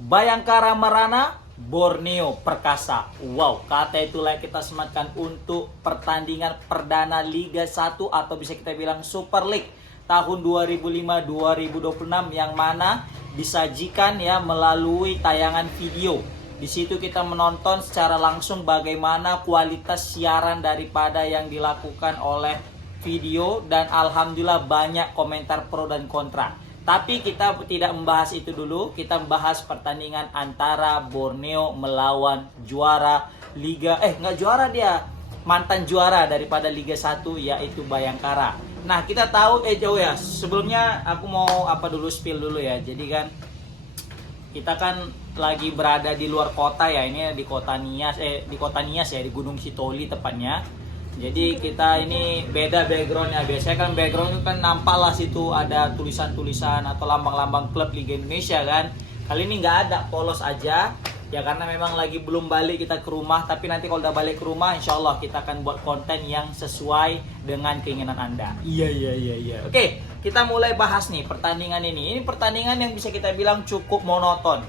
Bayangkara Merana, Borneo Perkasa. Wow, kata itulah kita sematkan untuk pertandingan perdana Liga 1 atau bisa kita bilang Super League tahun 2005-2026 yang mana disajikan ya melalui tayangan video. Di situ kita menonton secara langsung bagaimana kualitas siaran daripada yang dilakukan oleh video dan alhamdulillah banyak komentar pro dan kontra. Tapi kita tidak membahas itu dulu, kita membahas pertandingan antara Borneo melawan juara Liga, nggak juara dia, mantan juara daripada Liga 1 yaitu Bayangkara. Nah kita tahu, sebelumnya aku mau spill dulu ya. Jadi kan kita kan lagi berada di luar kota ya, ini di kota Nias ya, di Gunung Sitoli tepatnya. Jadi kita ini beda backgroundnya. Biasanya kan background itu kan nampak lah situ ada tulisan-tulisan atau lambang-lambang klub Liga Indonesia kan. Kali ini nggak ada, polos aja. Ya karena memang lagi belum balik kita ke rumah. Tapi nanti kalau udah balik ke rumah insya Allah kita akan buat konten yang sesuai dengan keinginan Anda. Iya. Oke, kita mulai bahas nih pertandingan ini. Ini pertandingan yang bisa kita bilang cukup monoton.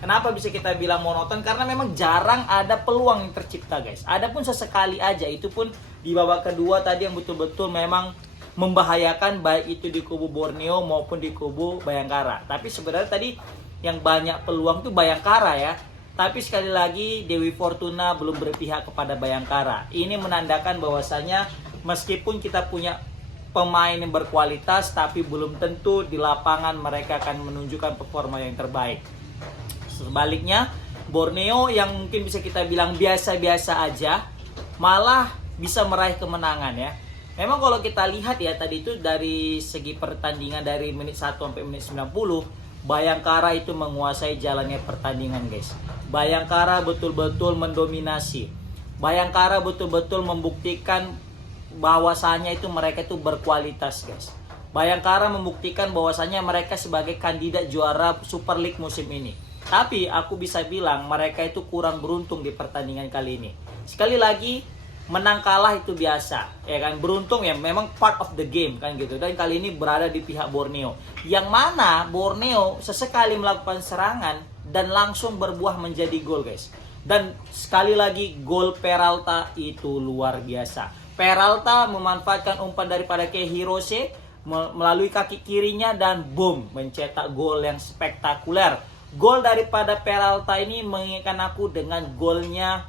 Kenapa bisa kita bilang monoton? Karena memang jarang ada peluang yang tercipta guys. Adapun sesekali aja, itu pun di babak kedua tadi yang betul-betul memang membahayakan baik itu di kubu Borneo maupun di kubu Bayangkara. Tapi sebenarnya tadi yang banyak peluang tuh Bayangkara ya. Tapi sekali lagi Dewi Fortuna belum berpihak kepada Bayangkara. Ini menandakan bahwasanya meskipun kita punya pemain yang berkualitas, tapi belum tentu di lapangan mereka akan menunjukkan performa yang terbaik. Sebaliknya, Borneo yang mungkin bisa kita bilang biasa-biasa aja, malah bisa meraih kemenangan ya. Memang kalau kita lihat ya tadi itu dari segi pertandingan dari menit 1 sampai menit 90, Bayangkara itu menguasai jalannya pertandingan guys. Bayangkara betul-betul mendominasi. Bayangkara betul-betul membuktikan bahwasannya itu mereka itu berkualitas guys. Bayangkara membuktikan bahwasannya mereka sebagai kandidat juara Super League musim ini. Tapi aku bisa bilang mereka itu kurang beruntung di pertandingan kali ini. Sekali lagi, menang kalah itu biasa, ya kan? Beruntung ya, memang part of the game kan gitu. Dan kali ini berada di pihak Borneo, yang mana Borneo sesekali melakukan serangan dan langsung berbuah menjadi gol guys. Dan sekali lagi gol Peralta itu luar biasa. Peralta memanfaatkan umpan daripada Kei Hirose melalui kaki kirinya dan boom, mencetak gol yang spektakuler. Gol daripada Peralta ini mengingatkan aku dengan golnya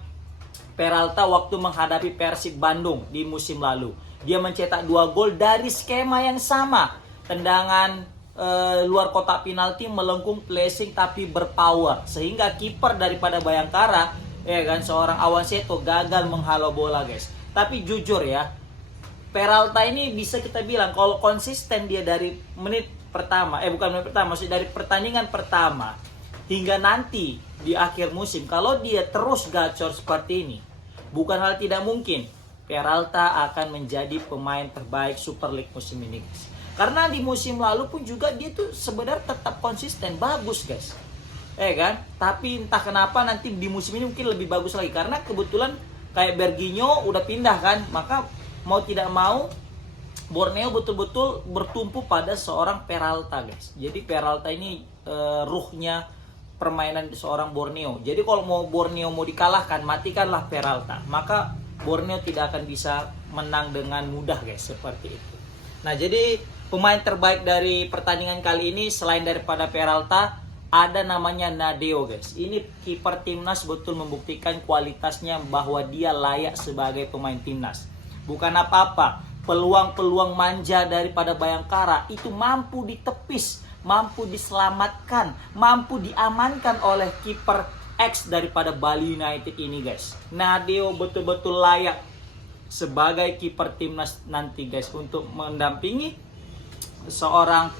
Peralta waktu menghadapi Persib Bandung di musim lalu. Dia mencetak 2 gol dari skema yang sama. Tendangan luar kotak penalti, melengkung placing tapi berpower. Sehingga kiper daripada Bayangkara, ya kan, seorang Awan Seto gagal menghalau bola guys. Tapi jujur ya, Peralta ini bisa kita bilang kalau konsisten dia dari menit pertama, maksudnya dari pertandingan pertama hingga nanti di akhir musim, kalau dia terus gacor seperti ini, bukan hal tidak mungkin Peralta akan menjadi pemain terbaik Super League musim ini guys. Karena di musim lalu pun juga dia tuh sebenarnya tetap konsisten, bagus guys. Kan? Tapi entah kenapa nanti di musim ini mungkin lebih bagus lagi. Karena kebetulan kayak Berginho udah pindah kan, maka mau tidak mau Borneo betul-betul bertumpu pada seorang Peralta guys. Jadi Peralta ini ruhnya permainan seorang Borneo. Jadi kalau Borneo mau dikalahkan, matikanlah Peralta. Maka Borneo tidak akan bisa menang dengan mudah guys, seperti itu. Nah, jadi pemain terbaik dari pertandingan kali ini selain daripada Peralta, ada namanya Nadeo guys. Ini kiper timnas betul membuktikan kualitasnya bahwa dia layak sebagai pemain timnas. Bukan apa-apa, peluang-peluang manja daripada Bayangkara itu mampu ditepis, mampu diselamatkan, mampu diamankan oleh kiper X daripada Bali United ini guys. Nadeo betul-betul layak sebagai kiper timnas nanti guys untuk mendampingi seorang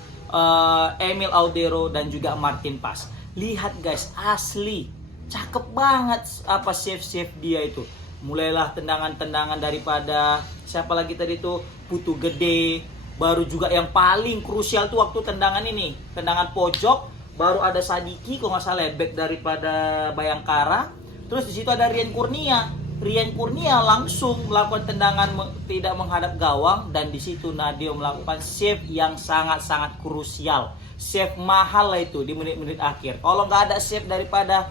Emil Audero dan juga Martin Pas. Lihat guys, asli cakep banget save dia itu. Mulailah tendangan-tendangan daripada siapa lagi tadi tuh, Putu Gede. Baru juga yang paling krusial tuh waktu tendangan ini, tendangan pojok, baru ada Sadiki kalau nggak salah, back daripada Bayangkara. Terus di situ ada Rian Kurnia langsung melakukan tendangan tidak menghadap gawang, dan di situ Nadeo melakukan save yang sangat-sangat krusial. save mahal lah itu di menit-menit akhir. Kalau nggak ada save daripada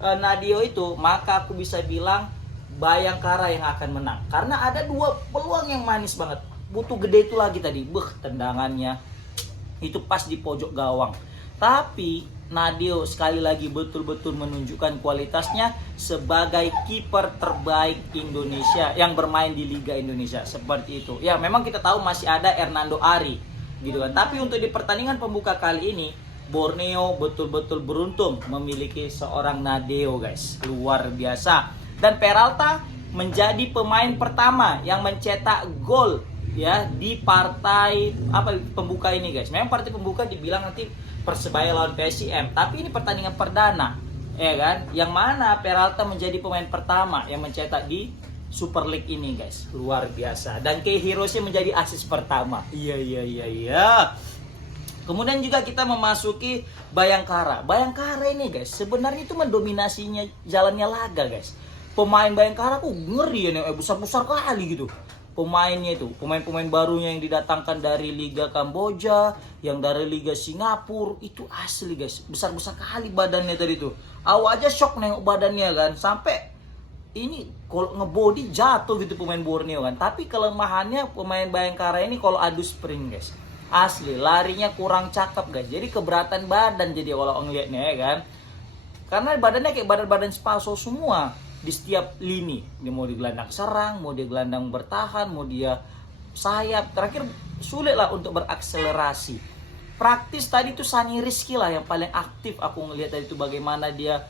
Nadio itu, maka aku bisa bilang Bayangkara yang akan menang. Karena ada dua peluang yang manis banget. Butuh gede itu lagi tadi. Tendangannya itu pas di pojok gawang. Tapi Nadio sekali lagi betul-betul menunjukkan kualitasnya sebagai kiper terbaik Indonesia yang bermain di Liga Indonesia, seperti itu. Ya, memang kita tahu masih ada Hernando Ari gitu kan. Tapi untuk di pertandingan pembuka kali ini, Borneo betul-betul beruntung memiliki seorang Nadio, guys. Luar biasa. Dan Peralta menjadi pemain pertama yang mencetak gol ya di partai pembuka ini, guys. Memang partai pembuka dibilang nanti Persebaya lawan PSIM, tapi ini pertandingan perdana, ya kan? Yang mana Peralta menjadi pemain pertama yang mencetak di Super League ini, guys. Luar biasa. Dan Kei Hirose menjadi asis pertama. Iya. Kemudian juga kita memasuki Bayangkara. Bayangkara ini, guys, sebenarnya itu mendominasinya jalannya laga, guys. Pemain Bayangkara ngeri ya, besar-besar kali gitu. Pemainnya itu, pemain-pemain barunya yang didatangkan dari Liga Kamboja, yang dari Liga Singapura, itu asli, guys. Besar-besar kali badannya tadi tuh. Awak aja shock nengok badannya kan, sampai ini kalau ngebody jatuh gitu pemain Borneo kan. Tapi kelemahannya pemain Bayangkara ini kalau adu sprint, guys. Asli, larinya kurang cakep, guys. Jadi keberatan badan jadi kalau ngeliatnya ya kan. Karena badannya kayak badan-badan Spaso semua. Di setiap lini, dia mau di gelandang serang, mau di gelandang bertahan, mau dia sayap, terakhir sulit lah untuk berakselerasi. Praktis tadi tuh Sani Rizky lah yang paling aktif aku ngelihat tadi itu, bagaimana dia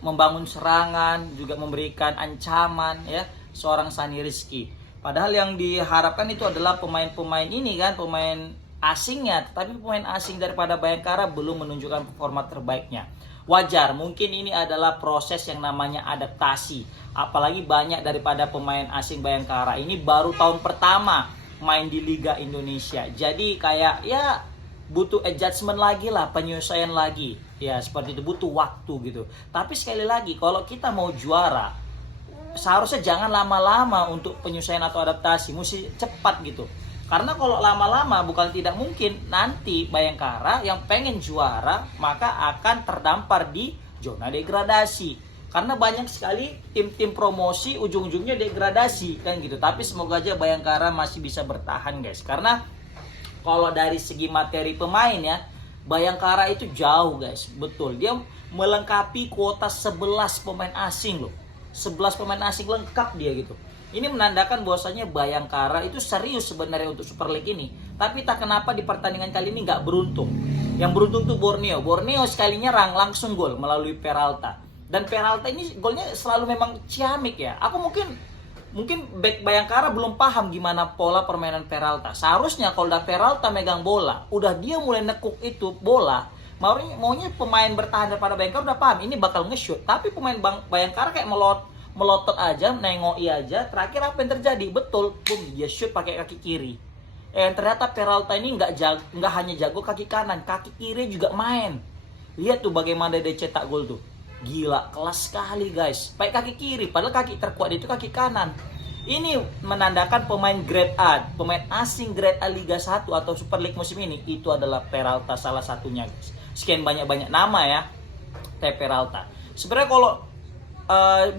membangun serangan, juga memberikan ancaman ya, seorang Sani Rizky. Padahal yang diharapkan itu adalah pemain-pemain ini kan, pemain asingnya, tapi pemain asing daripada Bayangkara belum menunjukkan performa terbaiknya. Wajar, mungkin ini adalah proses yang namanya adaptasi. Apalagi banyak daripada pemain asing Bayangkara ini baru tahun pertama main di Liga Indonesia. Jadi kayak ya butuh adjustment lagi lah, penyesuaian lagi. Ya seperti itu, butuh waktu gitu. Tapi sekali lagi, kalau kita mau juara, seharusnya jangan lama-lama untuk penyesuaian atau adaptasi, mesti cepat gitu. Karena kalau lama-lama bukan tidak mungkin nanti Bayangkara yang pengen juara maka akan terdampar di zona degradasi. Karena banyak sekali tim-tim promosi ujung-ujungnya degradasi kan gitu. Tapi semoga aja Bayangkara masih bisa bertahan, guys. Karena kalau dari segi materi pemain ya, Bayangkara itu jauh, guys. Betul. Dia melengkapi kuota 11 pemain asing loh. 11 pemain asing lengkap dia gitu. Ini menandakan bahwasanya Bayangkara itu serius sebenarnya untuk Super League ini. Tapi tak kenapa di pertandingan kali ini nggak beruntung. Yang beruntung tuh Borneo. Borneo sekali nyerang langsung gol melalui Peralta. Dan Peralta ini golnya selalu memang ciamik ya. Aku mungkin back Bayangkara belum paham gimana pola permainan Peralta. Seharusnya kalau udah Peralta megang bola, udah dia mulai nekuk itu bola, maunya pemain bertahan daripada Bayangkara udah paham ini bakal nge-shoot. Tapi pemain Bayangkara kayak melotot aja, nengoki aja. Terakhir apa yang terjadi? Betul, boom, dia shoot pakai kaki kiri. Ternyata Peralta ini nggak hanya jago kaki kanan, kaki kiri juga main. Lihat tuh bagaimana dia cetak gol tuh. Gila, kelas sekali, guys. Pakai kaki kiri, padahal kaki terkuat itu kaki kanan. Ini menandakan pemain grade A, pemain asing grade A Liga 1 atau Super League musim ini itu adalah Peralta salah satunya, guys. Sekian banyak nama ya, Peralta. Sebenarnya kalau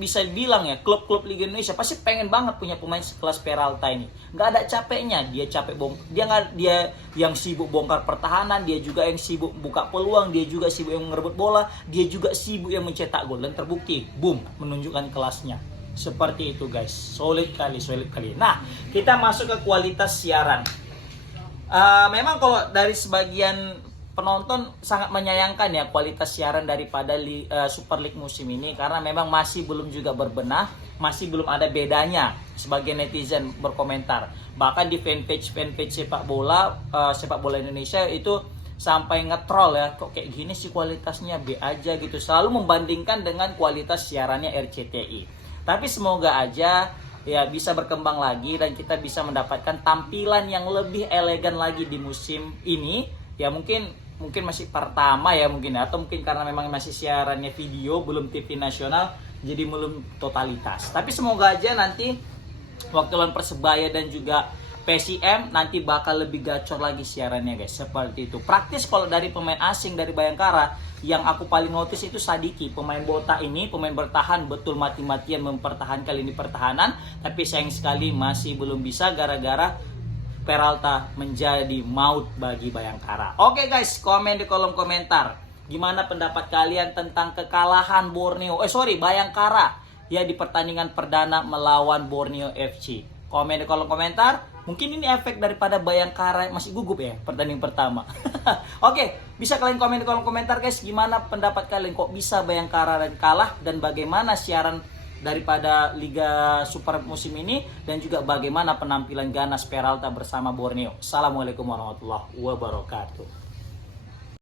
bisa bilang ya, klub-klub Liga Indonesia pasti pengen banget punya pemain sekelas Peralta ini. Nggak ada capeknya, dia yang sibuk bongkar pertahanan, dia juga yang sibuk buka peluang, dia juga sibuk yang ngerebut bola, dia juga sibuk yang mencetak gol, dan terbukti, boom, menunjukkan kelasnya. Seperti itu, guys, solid kali. Nah, kita masuk ke kualitas siaran. Memang kalau dari sebagian penonton sangat menyayangkan ya kualitas siaran daripada Super League musim ini, karena memang masih belum juga berbenah, masih belum ada bedanya. Sebagian netizen berkomentar, bahkan di fanpage sepak bola Indonesia itu sampai ngetrol ya, kok kayak gini sih kualitasnya, B aja gitu, selalu membandingkan dengan kualitas siarannya RCTI. Tapi semoga aja ya bisa berkembang lagi dan kita bisa mendapatkan tampilan yang lebih elegan lagi di musim ini. Ya mungkin masih pertama ya mungkin, atau mungkin karena memang masih siarannya video, belum TV nasional, jadi belum totalitas. Tapi semoga aja nanti waktu lawan Persebaya dan juga PSM nanti bakal lebih gacor lagi siarannya guys, seperti itu. Praktis kalau dari pemain asing dari Bayangkara, yang aku paling notice itu Sadiki, pemain botak ini, pemain bertahan, betul mati-matian mempertahankan lini pertahanan, tapi sayang sekali masih belum bisa gara-gara Peralta menjadi maut bagi Bayangkara. Oke guys, komen di kolom komentar. Gimana pendapat kalian tentang kekalahan Bayangkara ya di pertandingan perdana melawan Borneo FC? Komen di kolom komentar. Mungkin ini efek daripada Bayangkara masih gugup ya pertandingan pertama. Oke, bisa kalian komen di kolom komentar guys, gimana pendapat kalian, kok bisa Bayangkara dan kalah, dan bagaimana siaran daripada Liga Super musim ini, dan juga bagaimana penampilan ganas Peralta bersama Borneo. Assalamualaikum warahmatullahi wabarakatuh.